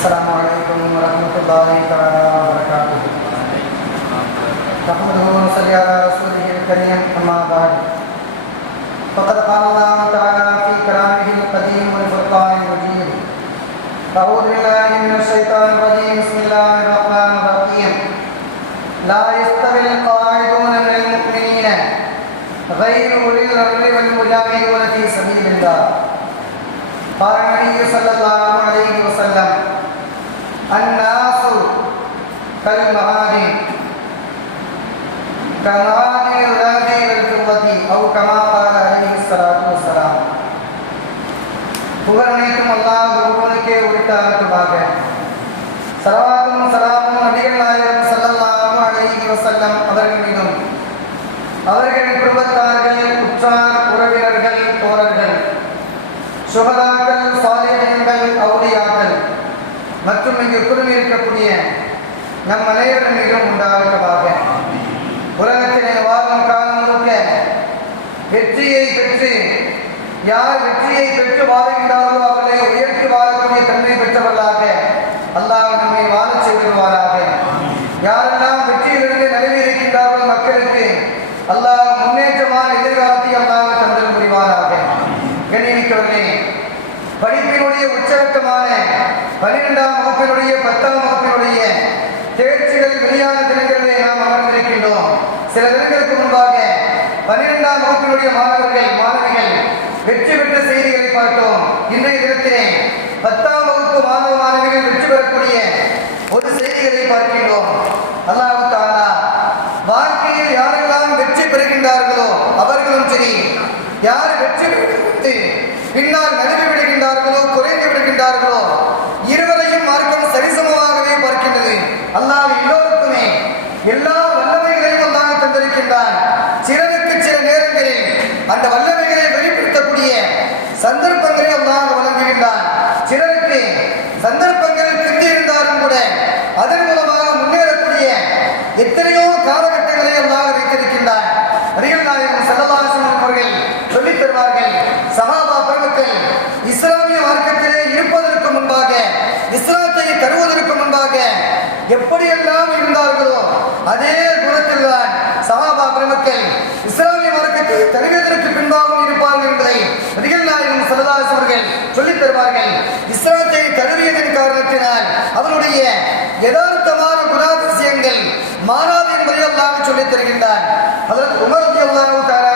السلام عليكم ورحمة الله تعالى وبركاته نحمده ونصلي على رسوله الكريم أما بعد فقد قال الله تعالى في كلامه القديم والفرقان المجيد أعوذ بالله من الشيطان الرجيم بسم الله الرحمن الرحيم لا يستوي القاعدون من المؤمنين غير أولي الأمر والمجاهدون في سبيل الله قال النبي صلى الله عليه وسلم الناس كالمعادن كمعادن الذهب والفضة أو كما قال عليه الصلاة والسلام புகழ் அனைத்தும் அல்லாஹ் ஒருவனுக்கே உரித்தாகட்டுமாக சலவாத்தும் சலாமும் நபிகள் நாயகம் நம் அனைவரின் மீதும் உண்டாகட்டமாக உலகத்திலே வாழும் காலம் முழுக்க வெற்றியை பெற்று யார் வெற்றியை பெற்று வாழ்கின்றார்களோ அவர்களை உயர்த்தி வாழக்கூடிய தன்மை பெற்றவர்களாக அல்லாஹ் நம்மை வாழச் செய்திருவாராக யார் பன்னிரெண்டாம் மாணவர்கள் மாணவிகள் வெற்றி பெற்ற செய்திகளை பார்த்தோம். இன்றைய தினத்திலே பத்தாம் வகுப்பு மாணவ மாணவிகள் வெற்றி பெறக்கூடிய ஒரு செய்திகளை பார்க்கின்றோம். அல்லாஹு தாலா வாழ்க்கையில் யாரெல்லாம் வெற்றி பெறுகின்றார்களோ அவர்களும் சரி யார் வெற்றி பெற்று பின்னால் நழுவி விடுகின்றார்களோ குறைந்து விடுகின்றார்களோ இருவரையும் மார்க்கம் சரிசமமாகவே பார்க்கின்றது. அல்லாஹ் எல்லோருக்குமே எல்லா வல்லமைகளையும் அல்லாஹ் தந்திருக்கின்றான் சிலருக்கு சில நேரங்களில் அந்த வல்லமைகளை வெளிப்படுத்தக்கூடிய சந்தர்ப்பங்களை அல்லாஹ் வழங்குகின்றான் சிலருக்கு சந்தர்ப்பங்கள் பிந்தி இருந்தாலும் கூட அதன் மூலமாக முன்னேறக்கூடிய எத்தனையோ காலகட்டங்களை அல்லாஹ் வைத்திருக்கின்றான் நபிகள் நாயகம் சல்லல்லாஹு அவர்கள் சொல்லித் தருவார்கள் சஹாபா பெருமக்கள் இஸ்லாமிய மார்க்கத்திலே இருப்பதற்கு முன்பாக இஸ்லாத்தை தருவதற்கு முன்பாக எப்படியெல்லாம் இருந்தார்களோ அதே குணத்தில் தான் சஹாபா பெருமக்கள் இஸ்லாமிய மார்க்கத்தை தருவதற்கு பின்பாகவும் இருப்பார்கள் என்பதை நபிகள் நாயகம் சல்லல்லாஹு அவர்கள் சொல்லித் தருவார்கள் இஸ்லாத்தை தருவியதன் காரணத்தினால் அவருடைய யதார்த்தமான குணாதிசயங்கள் மாறாது என்பதை அல்லாஹ் சொல்லித் தருகின்றார். அதற்கு உமரத்தி அல்லாஹு தஆலா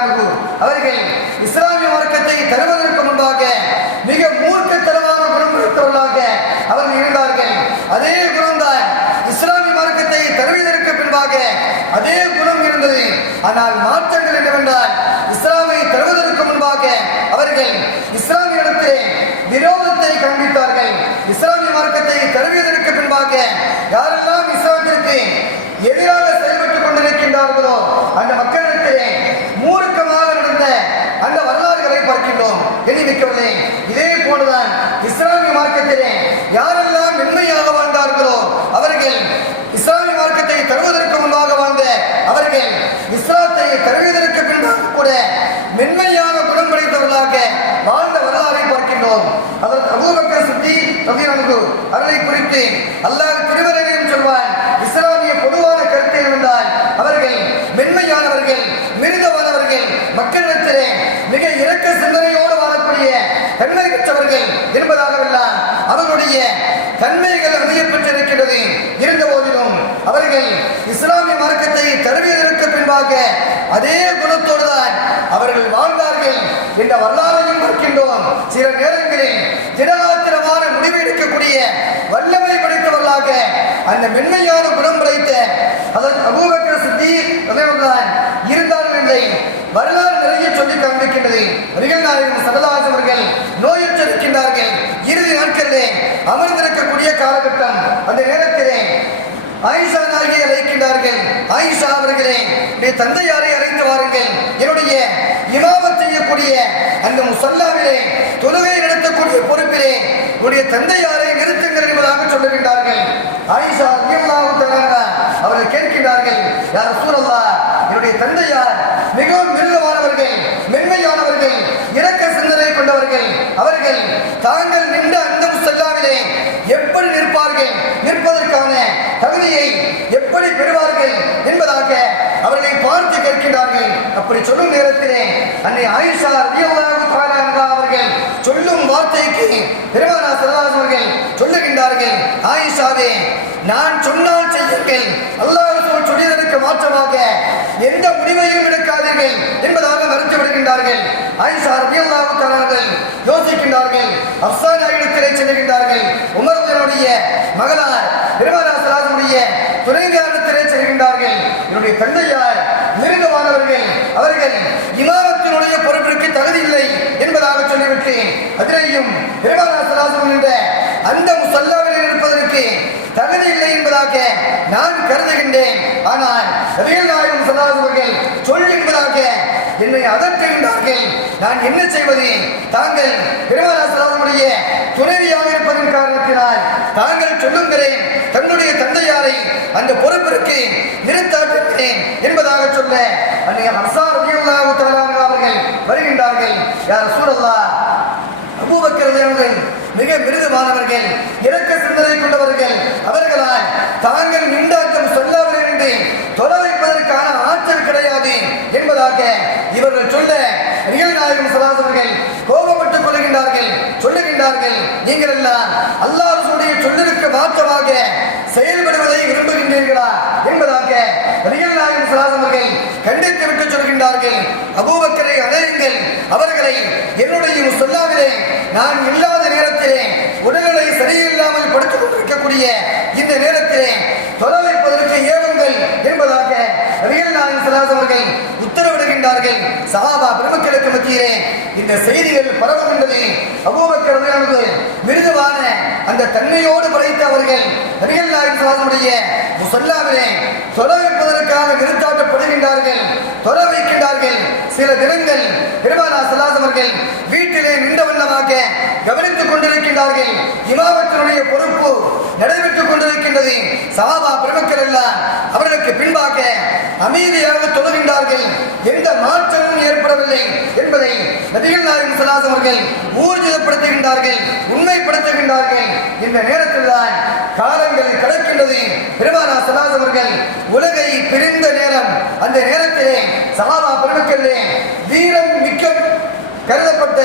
அவர்கள் இஸ்லாமிய மார்க்கத்தை தருவதற்கு முன்பாக மிக மூர்க்கத்தனமான குணம் கொடுத்தவர்களாக அவர்கள் இருந்தார்கள். அதே குணம்தான் இஸ்லாமிய மார்க்கத்தை தருவதற்கு பின்பாக அதே குணம் இருந்தது. ஆனால் மாற்றங்கள் என்னவென்றால் இஸ்லாமை தருவதற்கு முன்பாக அவர்கள் இஸ்லாமியத்திலே விரோதத்தை காண்பித்தார்கள் இஸ்லாமிய மார்க்கத்தை தருவதற்கு யாரெல்லாம் இஸ்லாமிற்கு எதிராக செயல்பட்டுக் கொண்டிருக்கின்றார்களோ அந்த மக்களிடத்திலே மூர்க்கமாக நடந்த அந்த வரலாறுகளை பார்க்கின்றோம். எண்ணிமிக்கவில்லை இதே போலதான் இஸ்லாமிய மார்க்கத்திலே யாரெல்லாம் மென்மையாக வாழ்ந்தார்களோ அவர்கள் இஸ்லாமிய மார்க்கத்தை தருவதற்கு முன்பாக வாழ்ந்த அவர்கள் இஸ்லாத்தை தருவதற்கு பின்பாக கூட மென்மையான குணம் படைத்தவர்களாக வாழ்ந்த வரலாறை பார்க்கின்றோம் அதற்கு அபூபக்கர் சித்தி ரதியல்லாஹு அவர்களை குறித்து அல்லாஹ் திருவரையிலும் சொல்வான் இஸ்லாமிய பொதுவான கருத்து என்னவென்றால் அவர்கள் மென்மையானவர்கள் மிருதமானவர்கள் மக்களிடத்திலே மிக இரக்க சிந்தனையோடு வாழக்கூடிய தன்மை பெற்றவர்கள் என்பதாகவெல்லாம் அவர்களுடைய தன்மைகள் அறியப்பட்டிருக்கிறது இருந்த போதிலும் அவர்கள் இஸ்லாமிய மார்க்கத்தை தழுவியதற்கு பின்பாக அதே குணத்தோடு தான் அவர்கள் வாழ்ந்தார்கள் என்ற வரலாறையும் பார்க்கின்றோம். சில நேரங்களில் திடகாத்திரமான முடிவு எடுக்கக்கூடிய வல்லமை படைத்தவர்களாக அந்த மென்மையான குணம் படைத்த அதன் அபூபக்கர் சித்தி தலைவர்தான் இருந்தார்கள் என்பதை வரலாறு நிறைய சொல்லி காண்பிக்கின்றது. நபிகள் நாயகம் அவர்கள் நோயுற்றிருக்கின்றார்கள் இறுதி நாட்களிலே அமர்ந்த அந்த நேரத்திலே ஆயிஷா நாயகி அழைக்கின்றார்கள். ஆயிஷா அவர்களே நீ தந்தையாரை அழைத்து வாருங்கள். என்னுடைய இமாமத் செய்யக்கூடிய அந்த முசல்லாவிலே தொழுகை நடத்தக்கூடிய பொறுப்பிலே உடைய தந்தையாரை நிறுத்துங்கள் என்பதாக சொல்லுகின்றார்கள். ஆயிஷா ரலியல்லாஹு அவர்கள் கேட்கின்றார்கள் யார் சூழல்லா என்னுடைய தந்தையார் மிகவும் மிருகமானவர்கள் மென்மையானவர்கள் இரக்க சிந்தனை கொண்டவர்கள். அவர்கள் தாங்கள் நின்ற அந்த முசல்லாவிலே எப்படி நிற்பார்கள்? பெறுவதற்கான தகுதியை எப்படி பெறுவார்கள் என்பதாக அவர்களை பார்த்து கேட்கின்றார்கள். அப்படி சொல்லும் நேரத்திலே அன்னை ஆயுஷா ரலியல்லாஹு அவர்கள் சொல்லும் வார்த்தைக்கு பெருமானா ஸல்லல்லாஹு அவர்கள் சொல்லுகின்றார்கள் ஆயிஷாவே நான் சொன்னால் செய்யுங்கள். அல்லாஹ் சொல்லியதற்கு மாற்றமாக எந்த முடிவையும் என்பதாக மறுத்து விடுகின்றார்கள். ஐசா ரலியல்லாஹு தஆலா யோசிக்கின்றார்கள். அப்சானா இடத்திலே செல்கின்றார்கள். உமருடைய மகளார் பெருமானா ஸல்லல்லாஹுடைய துணைவியாரிடத்திலே செல்கின்றார்கள். என்னுடைய தந்தையார் மிருகமானவர்கள் அவர்கள் இமாமத்தினுடைய பொறுப்பிற்கு தகுதி இல்லை என்பதாக சொல்லிவிட்டு அதிலேயும் பெருமானா ஸல்லல்லாஹு என்ற அந்த முசல்லாவிலே இருப்பதற்கு தகுதி இல்லை என்பதாக நான் கருதுகின்றேன். ஆனால் நபிகள் சொல்லாதவர்கள் ஸல்லல்லாஹு சொல் என்பதாக என்னை அதற்றுகின்றார்கள். நான் என்ன செய்வது? தாங்கள் பெருமானா துணைவியாக இருப்பதன் காரணத்தினால் தாங்கள் சொல்லுங்களேன் தன்னுடைய தந்தையாரை அந்த பொறுப்பிற்கு நிறுத்தாட்டுகிறேன் என்பதாக சொல்ல அன்னைய அன்சார் அவர்கள் வருகின்றார்கள். யார் சூழல்லா அபூபக்கர் மிக மிருதுமானவர்கள் இறக்க சிந்தனை கொண்டவர்கள் அவர்களால் தாங்கள் நின்றாட்டம் சொல்லாமல் இருந்து தொலை வைப்பதற்கான ஆற்றல் கிடையாது என்பதாக இவர்கள் சொல்ல ரியல் நாயகம் கோபப்பட்டுக் கொள்கின்றார்கள் சொல்லுகின்றார்கள் நீங்கள் எல்லாம் அல்லாஹ்வுடைய சொல்லிற்கு மாற்றமாக செயல்படுவதை விரும்புகின்றீர்களா? என்பதாக ரியல் நாயகம் கண்டித்து விட்டு சொல்கின்றார்கள் அபூபக்கரை அடையுங்கள் அவர்களை என்னுடைய சொல்லாவிலே நான் இல்லாத நேரத்தில் உடல்நிலை சரியில்லாமல் படுத்துக் கொண்டிருக்கக்கூடிய இந்த நேரத்திலே தொலை வைப்பதற்கு ஏவுங்கள் என்பதாக ரியல் நாயகம் சலாஸ் அவர்கள் சகாபா பெருமக்களுக்கு மத்தியிலே இந்த செய்திகள் பரவுகின்றது அபூபக்கர் ரலியல்லாஹு மிருதுவான அந்த தன்மையோடு படைத்த அவர்கள் ரியல் நாயகம் சாதனுடைய முசல்லாவிலே தொலை வைப்பதற்காக நிறுத்தாட்டப்படுகின்றார்கள் தொலை சில தினங்கள் பெருமானா சலாஸ் அவர்கள் வீட்டிலே நின்ற வண்ணமாக கவனித்துக் கொண்டிருக்கின்றார்கள். இமாமத்தினுடைய பொறுப்பு நடைபெற்றுக் கொண்டிருக்கின்றது. சஹாபா பெருமக்கள் எல்லாம் அவர்களுக்கு பின்பாக அமைதியாக தொடர்கின்றார்கள் எந்த மாற்றமும் ஏற்படவில்லை என்பதை நபிகள் நாயகம் சலாஸ் அவர்கள் ஊர்ஜிதப்படுத்துகின்றார்கள் உண்மைப்படுத்துகின்றார்கள். இந்த நேரத்தில் தான் காலங்கள் கடக்கின்றது. பெருமானா சலாஸ் அவர்கள் உலகை பிரிந்த நேரம். அந்த நேரத்திலே சஹாபா பெருமக்களே வீரம் மிக்க கருதப்பட்ட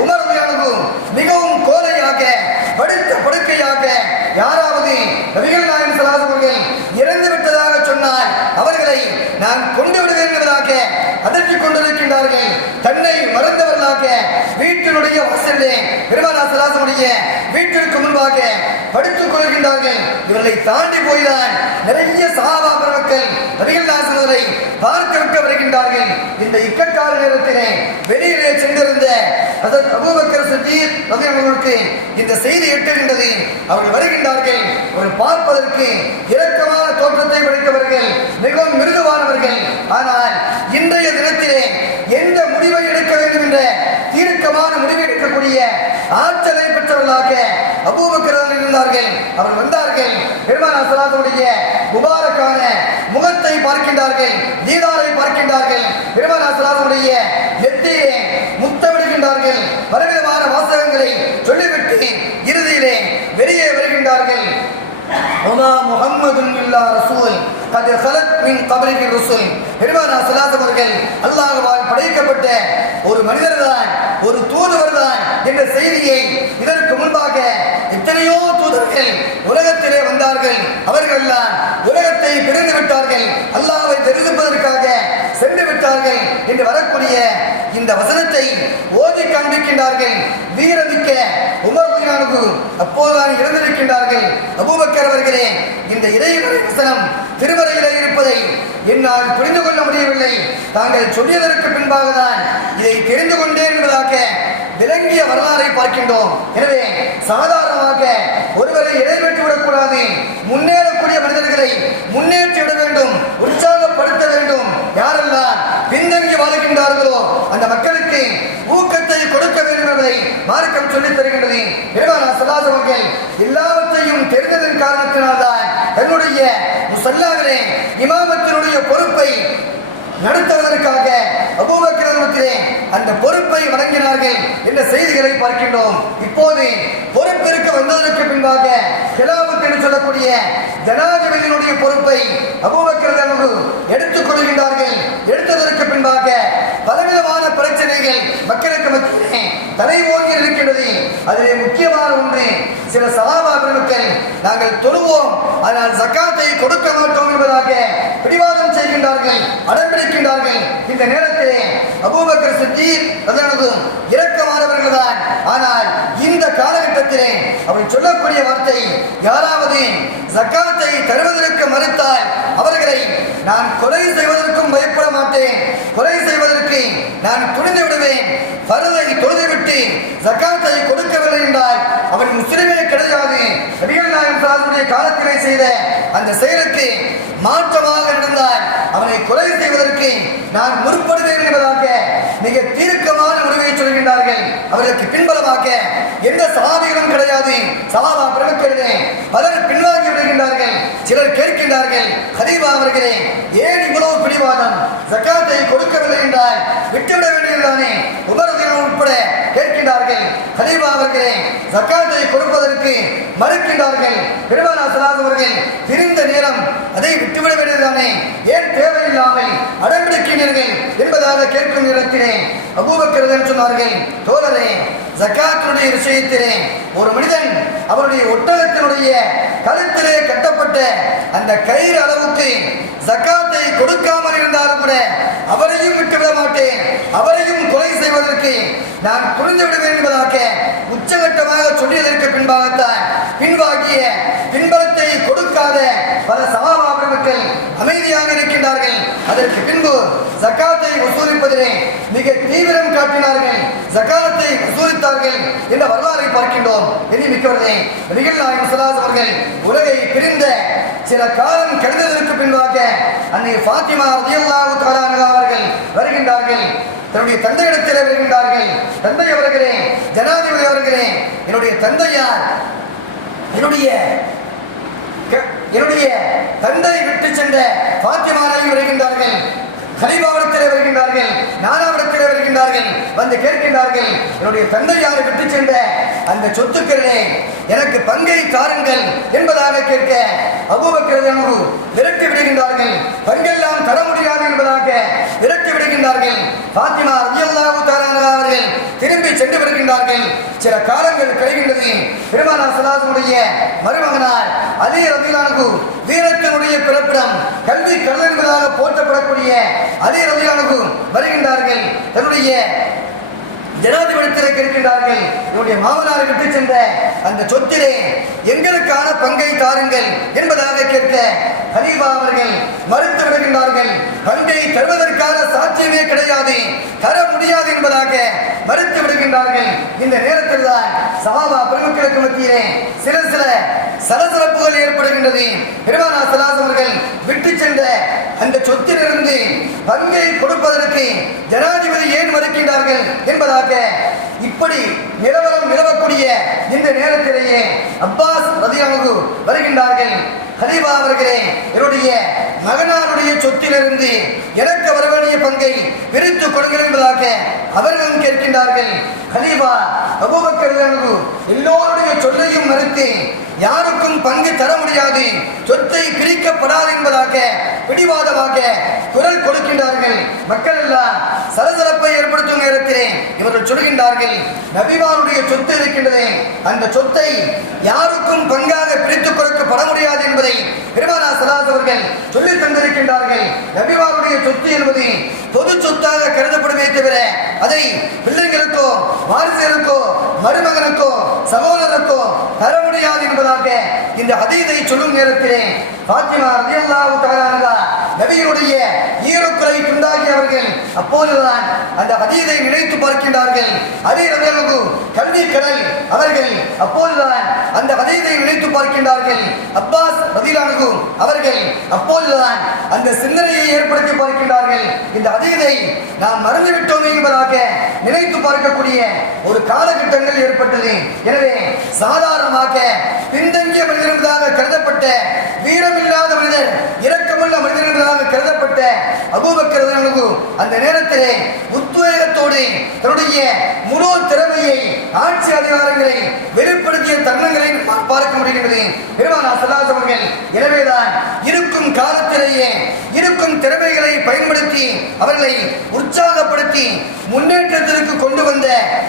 உமர்மையானது மிகவும் கோலையாக படுத்த படுக்கையாக யாராவது நபிகள் நாயன் ஸல்லல்லாஹு அவர்கள் இறந்து விட்டதாக சொன்னால் அவர்களை நான் கொண்டு விடுவேன் என்பதாக அதற்றிக் கொண்டிருக்கின்றார்கள் தன்னை மறந்தவர்களாக வீட்டினுடைய வாசலே பெருமானாசராசனுடைய வீட்டிற்கு முன்பாக படுத்துக் கொள்கின்றார்கள். இவர்களை தாண்டி போய்தான் நிறைய சஹாபா பெருமக்கள் நபிகள் பார்க்க விட்டு வருகின்றார்கள். இந்த இக்கட்டால நேரத்திலே வெளியிலே சென்றிருந்த ஹஜரத் அபூபக்கர் சித்தீக் ரலியல்லாஹு இந்த செய்தி எட்டுகின்றது. அவர்கள் வருகின்றார்கள். அவர்கள் பார்ப்பதற்கு இரக்கமான தோற்றத்தை படைத்தவர்கள் மிகவும் மிருதுவானவர்கள். ஆனால் இன்றைய தினத்திலே எந்த முடிவை எடுக்க வேண்டும் என்ற தீர்க்கமான முடிவை எடுக்கக்கூடிய ஆற்றலை பெற்றவர்களாக அபூபக்கர் இருந்தார்கள். அவர் வந்தார்கள். பெருமான சலாத்துடைய முபாரக்கான முகத்தை பார்க்கின்றார்கள். தீதாரை பார்க்கின்றார்கள். பெருமான சலாத்துடைய நெத்தியை முத்தமிடுகின்றார்கள். பலவிதமான வாசகங்களை சொல்லிவிட்டு இறுதியிலே வெளியே வருகின்றார்கள் وما محمد إلا رسول قد خلت من قبله الرسل பெருமானா ஸல்லல்லாஹு அவர்கள் அல்லாஹ்வால் படைக்கப்பட்ட ஒரு மனிதர் தான் ஒரு தூதுவர் தான் என்ற செய்தியை இதற்கு முன்பாக எத்தனையோ தூதர்கள் உலகத்திலே வந்தார்கள் அவர்கள் எல்லாம் உலகத்தை பிரிந்து விட்டார்கள் அல்லாஹ்வை தெரிந்துப்பதற்காக சென்று விட்டார்கள் என்று வரக்கூடிய இந்த வசனத்தை ஓதி காண்பிக்கின்றார்கள் வீரமிக்க உமர் பின்னானது அப்போதுதான் இறந்திருக்கின்றார்கள். அபூபக்கர் அவர்களே இந்த இறைவனை வசனம் திருமறையில இருப்பதை என்னால் புரிந்து கொள்ள முடியவில்லை. தாங்கள் சொல்லியதற்கு பின்பாக தான் இதை தெரிந்து கொண்டேன் என்பதாக விளங்கிய வரலாறை பார்க்கின்றோம். எனவே சாதாரணமாக ஒருவரை இடைபெற்று விடக்கூடாது. முன்னேறக்கூடிய மனிதர்களை முன்னேற்றி விட வேண்டும். உற்சாகப்படுத்த வேண்டும். யாரெல்லாம் பின்தங்கி வாழ்கின்றார்களோ அந்த மக்களுக்கு ஊக்கத்தை கொடுக்க வேண்டும் என்பதை மார்க்கம் சொல்லித் தருகின்றது. பெருமானா சல்லாஸ் எல்லாவற்றையும் தெரிந்ததன் காரணத்தினால்தான் தன்னுடைய முசல்லாவிலே இமாமத்தினுடைய பொறுப்பை நடத்துவதற்காக அபூபக்கர் அந்த பொறுப்பை வழங்கினார்கள் என்ற செய்திகளை பார்க்கின்றோம். இப்போது பொறுப்பிற்கு வந்ததற்கு பின்பாக ஹிலாபத் என்று சொல்லக்கூடிய ஜனாதிபதியினுடைய பொறுப்பை அபூபக்கர் எடுத்துக் கொள்கின்றார்கள். எடுத்ததற்கு பின்பாக பலவிதமான பிரச்சனைகள் மக்களுக்கு மத்தியிலே தலை ஓங்கி இருக்கின்றது அதிலே முக்கியமான ஒன்று. சில பெருமக்கள் நாங்கள் தொழுவோம். ஆனால் ஜக்காத்தை கொடுக்க மாட்டோம் என்பதாக பிடிவாதம் செய்கின்றார்கள் அடம்பிடிக்கின்றார்கள். இந்த நேரத்திலே அபூபக்கர் சித்தீர் அதனதும் இரக்கமானவர்கள் தான் ஆனால் இந்த காலகட்டத்திலே அவர் சொல்லக்கூடிய வார்த்தை யாராவது ஜக்காத்தை தருவதற்கு மறுத்தால் அவர்களை நான் கொலை செய்வதற்கும் பயப்பட மாட்டேன். கொலை செய்வதற்கு நான் துணிந்து விடுவேன். பருதை தொழுது விட்டு ஜக்காத்தை கொடுக்கவில்லை என்றால் அவன் முஸ்லிமே கிடையாது. நபிகள் நாயகம் காலத்திலே செய்த அந்த செயலுக்கு மாற்றமாக நடந்தால் அவனை கொலை செய்வதற்கு நான் முற்படுவேன் என்பதாக மிக தீர்க்கமான முடிவை சொல்கின்றார்கள். அவர்களுக்கு பின்பலமாக எந்த சவாதிகளும் கிடையாது. சகாபா பிரமுகர்களே பலர் பின் சிலர் கேட்கின்றார்கள் ஹதீபா அவர்களே ஏன் இவ்வளவு பிடிவாதம்? ஜக்காத்தை கொடுக்கவில்லை என்றால் விட்டுவிட வேண்டியதுதானே? உபரதிகள் உட்பட கேட்கின்றார்கள் ஹதீபா அவர்களே ஜக்காத்தை கொடுப்பதற்கு மறுக்கின்றார்கள். பெருமானா சலாத் அவர்கள் பிரிந்த நேரம் அதை விட்டுவிட வேண்டியதுதானே? ஏன் தேவையில்லாமல் அடம்பிடிக்கின்றீர்கள்? என்பதாக கேட்கும் நேரத்திலே அபூபக்கர் சொன்னார்கள் தோழரே ஜக்காத்தினுடைய விஷயத்திலே ஒரு மனிதன் அவருடைய ஒட்டகத்தினுடைய கழுத்திலே கட்டப்பட்ட அந்த கயிறு அளவுக்கு ஜக்காத்தை கொடுக்காமல் இருந்தாலும் கூட அவரையும் விட்டுவிட மாட்டேன். அவரையும் கொலை செய்வதற்கு நான் புரிந்து விடுவேன் என்பதாக உச்சகட்டமாக சொல்லியதற்கு பின்பாகத்தான் பின்வாங்கிய பின்பலத்தை கொடுக்காத பல சமாபா மக்கள் அமைதியாக இருக்கின்றார்கள். அதற்கு பின்பு ஜக்காத்தை வசூலிப்பதிலே மிக தீவிரம் காட்டினார்கள். ஜக்காத்தை வசூலித்தார்கள் என்ற வரலாறை பார்க்கின்றோம். எண்ணி மிக்கவர்களே நபிகள் நாயகம் ஸல்லல்லாஹு அவர்கள் உலகை பிரிந்த சில காலம் கழிந்ததற்கு பின்பாக அன்னை ஃபாத்திமா ரதியல்லாஹு தஆலா அவர்கள் வருகின்றார்கள். தன்னுடைய தந்தையிடத்தில் வருகின்றார்கள். தந்தை அவர்களே ஜனாதிபதி அவர்களே என்னுடைய தந்தையார் என்னுடைய என்னுடைய தந்தை விட்டு சென்ற பாத்திமாராகி வருகின்றார்கள். கலிபாவிடத்தில் வருகின்றார்கள் நானாவிடத்திலே வருகின்றார்கள் வந்து கேட்கின்றார்கள் என்னுடைய தந்தை யாரை விட்டு சென்ற அந்த சொத்துக்களிலே எனக்கு பங்கை தாருங்கள் என்பதாக கேட்க அபூபக்கர் விரட்டி விடுகின்றார்கள். பங்கெல்லாம் தர முடியாது என்பதாக விரட்டி விடுகின்றார்கள். பாத்திமா ரலியல்லாஹு தஆலா அவர்கள் திரும்பி சென்று வருகின்றார்கள் சில காலங்கள் கழிகின்றது. பெருமானா சலாசனுடைய மருமகனார் அலி ரதிலானு வீரத்தினுடைய பிறப்பிடம் கல்வி கடல் என்பதாக போற்றப்படக்கூடிய அலி ரதிலானு வருகின்றார்கள். தன்னுடைய ஜனாதிபதியத்தில் இருக்கின்றார்கள். என்னுடைய மாமனாரை விட்டு சென்ற அந்த சொத்திலே எங்களுக்கான பங்கை தாருங்கள் என்பதாக கேட்க ஹலீபா அவர்கள் மறுத்து விடுகின்றார்கள். பங்கை தருவதற்கான சாத்தியமே கிடையாது. தர முடியாது என்பதாக மறுத்து விடுகின்றார்கள். இந்த நேரத்தில் தான் சபாபா பிரமுக்களுக்கு மத்தியிலே சில சில சலசலப்புகள் ஏற்படுகின்றது. பெருமானா சலாஸ் அவர்கள் விட்டு சென்ற அந்த சொத்திலிருந்து பங்கை கொடுப்பதற்கு ஜனாதிபதி ஏன் மறுக்கின்றார்கள் என்பதாக இப்படி நிலவரம் நிலவக்கூடிய இந்த நேரத்திலேயே அப்பாஸ் ரதியானது வருகின்றார்கள். ஹலீபா அவர்களே என்னுடைய மகனாருடைய சொத்திலிருந்து எனக்கு வரவேண்டிய பங்கை பிரித்து கொடுங்கள் என்பதாக அவர்களும் கேட்கின்றார்கள். ஹலீபா அபூபக்கர் எல்லோருடைய சொல்லையும் மறுத்து யாருக்கும் பங்கு தர முடியாது. சொத்தை பிரிக்கப்படாது என்பதாக பிடிவாதமாக குரல் கொடுக்கின்றார்கள். மக்கள் எல்லாம் சலசலப்பை ஏற்படுத்தும் நேரத்திலே இவர்கள் சொல்கின்றார்கள் நபிவாருடைய சொத்து இருக்கின்றதே அந்த சொத்தை யாருக்கும் பங்காக பிரித்து கொடுக்கப்பட முடியாது என்பதை பெருமானா சலாஸ் அவர்கள் சொல்லி தந்திருக்கின்றார்கள். நபிவாருடைய சொத்து என்பது பொது சொத்தாக கருதப்படுமே தவிர அதை பிள்ளைகளுக்கோ வாரிசுகளுக்கோ மருமகனுக்கோ சகோதரருக்கோ தர முடியாது என்பதாக இந்த ஹதீதை சொல்லும் நேரத்திலே பாத்திமா ரலியல்லாஹு தஆலா அன்ஹா நபியினுடைய ஈரக்குறை உண்டாகியவர்கள் அப்போதுதான் அந்த ஹதீதை நினைத்து பார்க்கின்றார்கள். அதே ரலியல்லாஹு கல்வி கடல் அவர்கள் அப்போதுதான் அந்த ஹதீதை நினைத்து பார்க்கின்றார்கள். அப்பாஸ் ரலியல்லாஹு அவர்கள் அப்போதுதான் அந்த சிந்தனையை ஏற்படுத்தி பார்க்கின்றார்கள். இந்த ஹதீதை நாம் மறந்துவிட்டோம் என்பதாக நினைத்து பார்க்கக்கூடிய ஒரு காலகட்டங்கள் ஏற்பட்டது. எனவே சாதாரணமாக பின்தங்கிய மனிதர்களாக கருதப்பட்ட வீரமில்லாத மனிதர் இரக்கமுள்ள மனிதர்களாக கருதப்பட்ட அபூபக்கர் அந்த நேரத்திலே உத்வேகத்தோடு தன்னுடைய முழு திறமையை ஆட்சி அதிகாரங்களை வெளிப்படுத்திய தருணங்களை பார்க்க முடிகிறது பெருமானா சதாசவர்கள் எனவேதான் இருக்கும் காலத்திலேயே இருக்கும் திறமைகளை பயன்படுத்தி அவர்களை உற்சாகப்படுத்தி முன்னேற்றத்திற்கு கொண்டு வந்த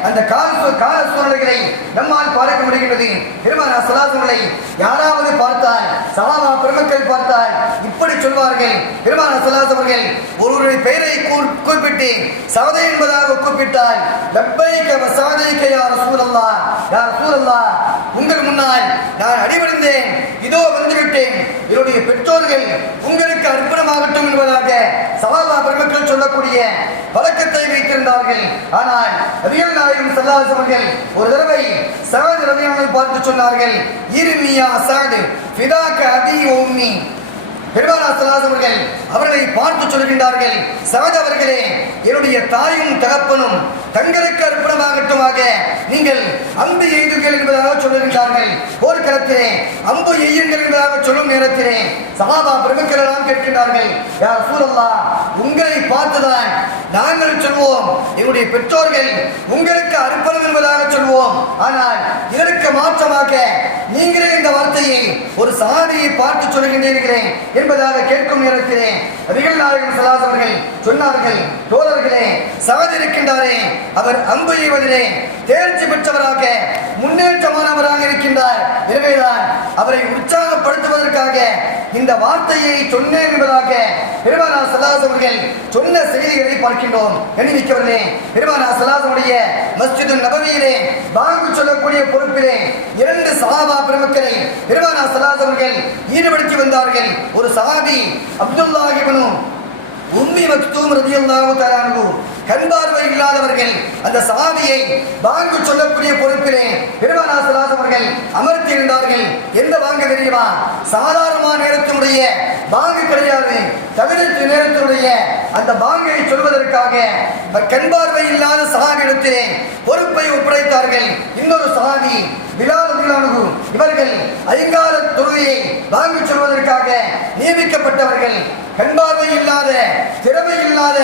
அந்த கால கால சூழ்நிலைகளை நம்மால் பார்க்க முடிகிறது பெருமான சலாசங்களை யாராவது பார்த்தால் சலாமா பெருமக்கள் பார்த்தால் இப்படி சொல்வார்கள். பெருமான சல்லாஸ் அவர்கள் ஒருவருடைய பெயரை குறிப்பிட்டு சவதை என்பதாக குறிப்பிட்டால் லப்பைக்க சவதைக்க யார் சூழல்லா யார் சூழல்லா உங்கள் முன்னால் நான் அடிபணிந்தேன் இதோ வந்துவிட்டேன். என்னுடைய பெற்றோர்கள் உங்களுக்கு அர்ப்பணமாகட்டும் என்பதாக சவாபா பெருமக்கள் சொல்லக்கூடிய பழக்கத்தை வைத்திருந்தார்கள். ஆனால் நபிகள் நாயகம் சல்லாஸ் அவர்கள் ஒரு தடவை சகது ரவியானை பார்த்து சொன்னார்கள். இருமியா சாது பிதாக்க அதி உம்மி. பெருமானா சலாஸ் அவர்கள் அவர்களை பார்த்து சொல்கின்றார்கள். சகத அவர்களே என்னுடைய தாயும் தகப்பனும் தங்களுக்கு அர்ப்பணமாகட்டுமாக நீங்கள் அம்பு எய்துங்கள் என்பதாக சொல்லுகின்றார்கள். போர்க்களத்திலே அம்பு எய்யுங்கள் என்பதாக சொல்லும் நேரத்திலே சகாபா பிரபுக்கள் எல்லாம் கேட்கின்றார்கள் யார் சூழல்லா உங்களை பார்த்துதான் நாங்கள் சொல்வோம். எங்களுடைய பெற்றோர்கள் உங்களுக்கு அர்ப்பணம் என்பதாக சொல்வோம். ஆனால் இதற்கு மாற்றமாக நீங்களே இந்த வார்த்தையை ஒரு சாதியை பார்த்து சொல்கின்றீர்களே என்பதாக கேட்கும் நேரத்திலே நபிகள் நாயகம் சலாஸ் அவர்கள் சொன்னார்கள் தோழர்களே சகதி இருக்கின்றாரே அவர் அம்பு எய்வதிலே தேர்ச்சி பெற்றவராக முன்னேற்றமானவராக இருக்கின்றார். எனவேதான் அவரை உற்சாகப்படுத்துவதற்காக இந்த வார்த்தையை சொன்னேன் என்பதாக பெருமானா சலாஸ் அவர்கள் சொன்ன செய்திகளை பார்க்கின்றோம். எண்ணிக்கவர்களே பெருமானா சலாசனுடைய மஸ்ஜிது நபவியிலே வாங்கு சொல்லக்கூடிய பொறுப்பிலே இரண்டு சகாபா பெருமக்களை பெருமானா சலாத் அவர்கள் ஈடுபடுத்தி வந்தார்கள். ஒரு சஹாபி அப்துல்லாஹிபனும் உம்மி மக்தூம் ரதியல்லாஹு தஆலா கண்பார்வை இல்லாதவர்கள் அந்த சமாதியை பாங்கு சொல்லக்கூடிய பொறுப்பிலே பெருமானா ஸல்லல்லாஹு அவர்கள் அமர்த்தி இருந்தார்கள் எந்த வாங்க தெரியுமா? சாதாரணமான நேரத்தினுடைய பாங்கு கிடையாது. தகுதி நேரத்தினுடைய அந்த பாங்கை சொல்வதற்காக கண் பார்வை இல்லாத சகாவிடத்திலே பொறுப்பை ஒப்படைத்தார்கள். இன்னொரு சகாவி பிலால் ரலியல்லாஹு இவர்கள் ஐங்கால தொழுகையை வாங்கி சொல்வதற்காக நியமிக்கப்பட்டவர்கள். கண்பார்வை இல்லாத திறமை இல்லாத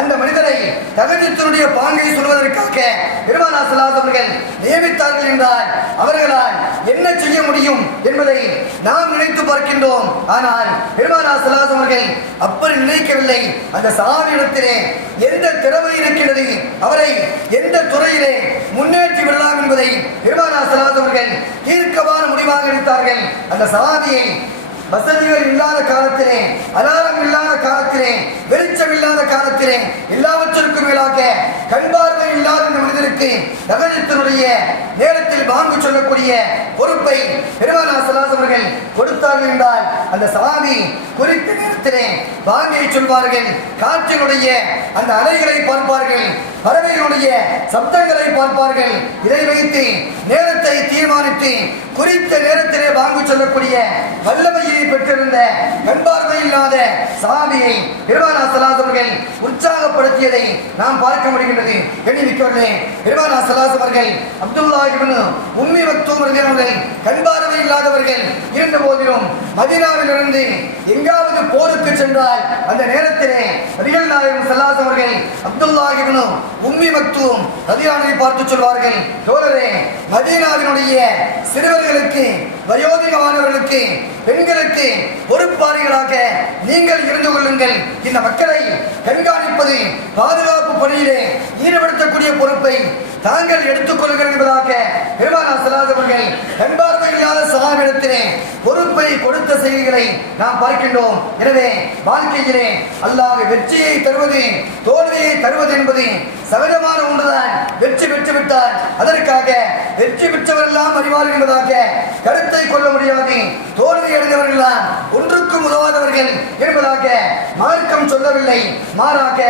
அந்த மனிதரை தகுதித்தினுடைய பாங்கை செய்வதற்காக பெருமானா அவர்கள் நியமித்தார்கள் என்றால் அவர்களால் என்ன செய்ய முடியும் என்பதை நாம் நினைத்து பார்க்கின்றோம். ஆனால் பெருமானா சலாஸ் அவர்கள் அப்படி நினைக்கவில்லை. அந்த சாவியிடத்திலே எந்த திறமை இருக்கிறது அவரை எந்த துறையிலே முன்னேற்றி விடலாம் என்பதை பெருமானா செல்லாதவர்கள் தீர்க்கமான முடிவாக எடுத்தார்கள். அந்த சாதியை வசதிகள் இல்லாத காலத்திலே அலாரம் இல்லாத காலத்திலே வெளிச்சம் இல்லாத காலத்திலே எல்லாவற்றிற்கும் மேலாக கண்பார்வை இல்லாத இந்த மனிதருக்கு நகரத்தினுடைய நேரத்தில் வாங்கி சொல்லக்கூடிய பொறுப்பை பெருமானா சலாஸ் அவர்கள் கொடுத்தார்கள் என்றால் அந்த சாமி குறித்த நேரத்திலே வாங்கி சொல்வார்கள். காற்றினுடைய அந்த அலைகளை பார்ப்பார்கள் பறவைகளுடைய சப்தங்களை பார்ப்பார்கள். இதை வைத்து நேரத்தை தீர்மானித்து குறித்த நேரத்திலே வாங்கி சொல்லக்கூடிய வல்லமையை பெற்றிருந்த கண்பார்வை இல்லாத சாமியை பெருமானாசலாஸ் அவர்கள் உற்சாகப்படுத்தியதை நாம் பார்க்க முடிகின்றது. எண்ணிவிக்கவில்லை பெருமானாசலாஸ் அவர்கள் அப்துல்லா இவனு உண்மை மக்தூம் அவர்கள் கண்பார்வை இல்லாதவர்கள் இருந்த போதிலும் மதீனாவிலிருந்து எங்காவது போருக்கு சென்றால் அந்த நேரத்திலே நபிகள் நாயகம் சல்லாஸ் அவர்கள் அப்துல்லா இவனு உம்மி மத்துவம் ரதியானை பார்த்து சொல்வார்கள் தோழரே மதீனாவினுடைய சிறுவர்களுக்கு வயோதிகமானவர்களுக்கு பெண்களுக்கு பொறுப்பாளிகளாக நீங்கள் இருந்து கொள்ளுங்கள். இந்த மக்களை கண்காணிப்பது பாதுகாப்பு பணியிலே ஈடுபடுத்தக்கூடிய பொறுப்பை தாங்கள் எடுத்துக்கொள்ளுங்கள் என்பதாக பெருமானா சலாஸ் கண்பார்வை இல்லாத சகாவிடத்திலே பொறுப்பை கொடுத்த செய்திகளை நாம் பார்க்கின்றோம். எனவே வாழ்க்கையிலே அல்லாஹ் வெற்றியை தருவது தோல்வியை தருவது என்பது சகஜமான ஒன்றுதான். வெற்றி பெற்று விட்டார் அதற்காக வெற்றி பெற்றவரெல்லாம் அறிவார்கள் என்பதாக கருத்தை கொள்ள முடியாது. தோல்வி அடைந்தவர்கள்லாம் ஒன்றுக்கும் உதவாதவர்கள் என்பதாக மார்க்கம் சொல்லவில்லை. மாறாக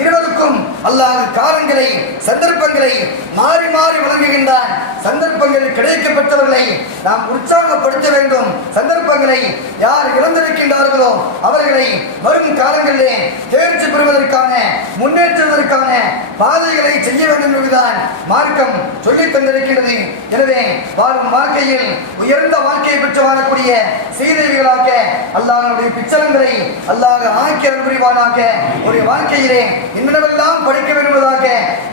இருவருக்கும் அல்லாத காலங்களை சந்தர்ப்பங்களை மாறி மாறி வழங்குகின்றான். சந்தர்ப்பங்கள் கிடைக்கப்பட்டவர்களை நாம் உற்சாகப்படுத்த வேண்டும். சந்தர்ப்பங்களை யார் இழந்திருக்கின்றார்களோ அவர்களை வரும் காலங்களிலே தேர்ச்சி பெறுவதற்கான முன்னேற்றுவதற்கான பாதைகளை செய்ய வேண்டும் என்பதுதான் மார்க்கம் சொல்லித் தந்திருக்கிறது எனவே வாழும் வாழ்க்கையில் உயர்ந்த வாழ்க்கையை பெற்று வாழக்கூடிய செய்தவிகளாக அல்லாஹனுடைய பிச்சலங்களை அல்லாஹ் ஆக்கி அருள் புரிவானாக. ஒரு வாழ்க்கையிலே என்னென்னவெல்லாம் படிக்க வேண்டும்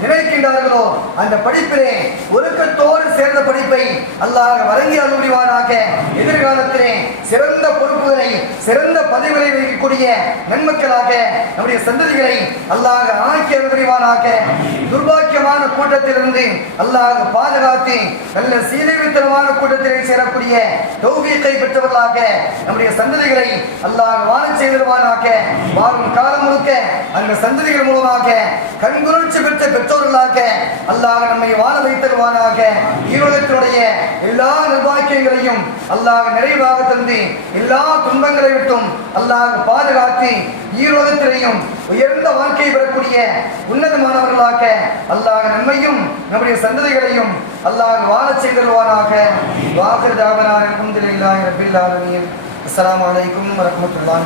நினைக்கின்றார்களோ அந்த படிப்பிலே ஒழுக்கத்தோடு சேர்ந்த படிப்பை அல்லாஹ் வழங்கி அருள் எதிர்காலத்திலே சிறந்த பொறுப்புகளை சிறந்த பதவிகளை வைக்கக்கூடிய நன்மக்களாக நம்முடைய சந்ததிகளை அல்லாஹ் ஆக்கி அருள் துர்பாக்கியமான கூட்டத்திலிருந்து அல்லாஹ் பாதுகாத்து நல்ல சீதைவித்தனமான கூட்டத்திலே சேரக்கூடிய தௌபீத்தை பெற்றவர்களாக நம்முடைய சந்ததிகளை அல்லாஹ் வாழச் செய்திருவானாக வாழும் காலம் முழுக்க அந்த சந்ததிகள் மூலமாக கண்குளிர்ச்சி பெற்ற பெற்றோர்களாக அல்லாஹ் நம்மை வாழ வைத்திருவானாக ஈரோகத்தினுடைய எல்லா நிர்வாகியங்களையும் அல்லாஹ் நிறைவாக தந்து எல்லா துன்பங்களை விட்டும் அல்லாஹ் பாதுகாத்து ஈரோகத்திலையும் உயர்ந்த வாழ்க்கையை பெறக்கூடிய உன்னதமானவர்களாக அல்லாஹ் நம்மையும் நம்முடைய சந்ததிகளையும் அல்லாஹ் வாழச் செய்திருவானாக வாசர் தாவனா அல்ஹம்துலில்லாஹி ரப்பில் அஸ்லாம் வலைக்கும் அலைக்கும் வரஹ்மத்துல்லாஹி